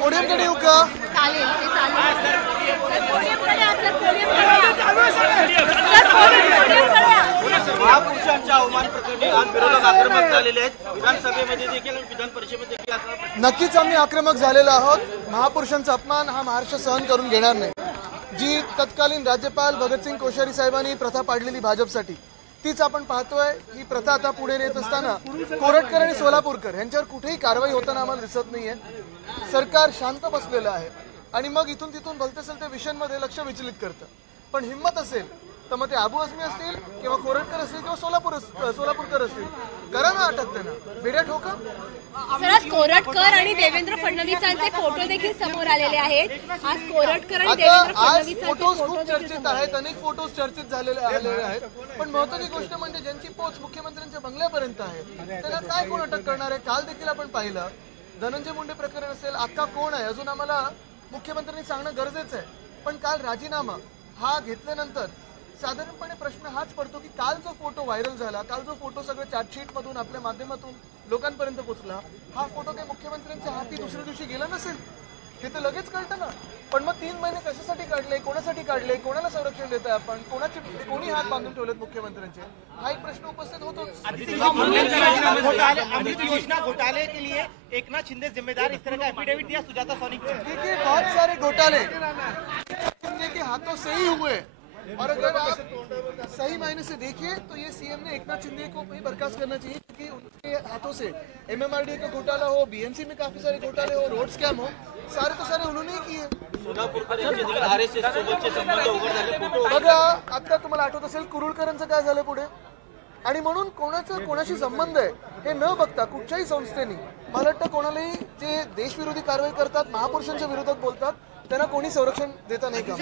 पोडियमकडे येऊ का? महापुरुषांच्या अवमान प्रकरणी आज विरोधक आक्रमक झालेले आहेत. विधानसभेमध्ये देखील विधान परिषदेमध्ये देखील नक्कीच आम्ही आक्रमक झालेलो आहोत. महापुरुषांचा अपमान हा महाराष्ट्र सहन करून घेणार नाही. जी तत्कालीन राज्यपाल भगतसिंग कोश्यारी साहेबांनी प्रथा पाडलेली भाजपसाठी, तीच आपण पाहतोय. ही प्रथा आता पुढे नेत असताना कोरटकर आणि सोलापूरकर यांच्यावर कुठेही कारवाई होताना आम्हाला दिसत नाहीये. सरकार शांत बसलेलं आहे आणि मग इथून तिथून भलते सलते विषयांमध्ये लक्ष विचलित करतं. पण हिंमत असेल तर मग ते अबू आझमी असतील किंवा कोरटकर असतील किंवा सोलापूरकर असतील, करा ना अटक, त्यांना बेड्या ठोका. आज कोरटकर आणि देवेंद्र फडणवीसांचे फोटो देखील समोर आलेले आहेत. आज कोरटकर आणि देवेंद्र फडणवीसांचे फोटोज खूप चर्चित आहेत. अनेक फोटोज चर्चित झालेले आहेत. पण महत्त्वाची गोष्ट म्हणजे ज्यांची पोच मुख्यमंत्र्यांच्या बंगल्यापर्यंत आहे त्यांना काय कोण अटक करणार आहे? काल देखील आपण पाहिलं धनंजय मुंडे प्रकरण असेल, अख्खा कोण आहे अजून आम्हाला मुख्यमंत्र्यांनी सांगणं गरजेचं आहे. पण काल राजीनामा हा घेतल्यानंतर साधारणपणे प्रश्न हाच पडतो की काल जो फोटो व्हायरल झाला, काल जो फोटो सगळं चार्जशीट मधून आपल्या माध्यमातून लोकांपर्यंत पोहोचला, हा फोटो काही मुख्यमंत्र्यांच्या हाती दुसऱ्या दिवशी गेला नसेल, हे तर लगेच कळतं ना. पण मग 3 महिने कशासाठी काढले, कोणासाठी काढले, कोणाला संरक्षण देत आहे आपण, कोणी हात बांधून ठेवलेत मुख्यमंत्र्यांचे, हा एक प्रश्न उपस्थित होतोच. अमृत योजना घोटाले के लिए एकनाथ शिंदे जिम्मेदार, इस तरह का एफिडेविट दिया सुजाता सोनी को. देखिए बहुत सारे घोटाले शिंदे के हाथों से ही हुए, और अगर आप सही मायने से देखिए तो ये सीएम ने एकनाथ शिंदे को भी बर्खास्त करना चाहिए, क्योंकि उनके हाथों से एमएमआरडी का घोटाला हो, बीएमसी में काफी सारे घोटाले हो, रोड स्कैम हो, सारे तो सारे उन्होंने ही किए. सोलापूरकर यांचे देखील आरएसएस सोबतचे संबंध उघड झाले. फोटो बघा, आता तुम्हाला आठवत असेल कुरुळकरांचं काय झालं पुढे. आणि म्हणून कोणाशी संबंध आहे हे न बघता कुठच्याही संस्थेनी, मला वाटतं कोणालाही जे देशविरोधी कारवाई करतात, महापुरुषांच्या विरोधात बोलतात, त्यांना कोणी संरक्षण देता नाही का.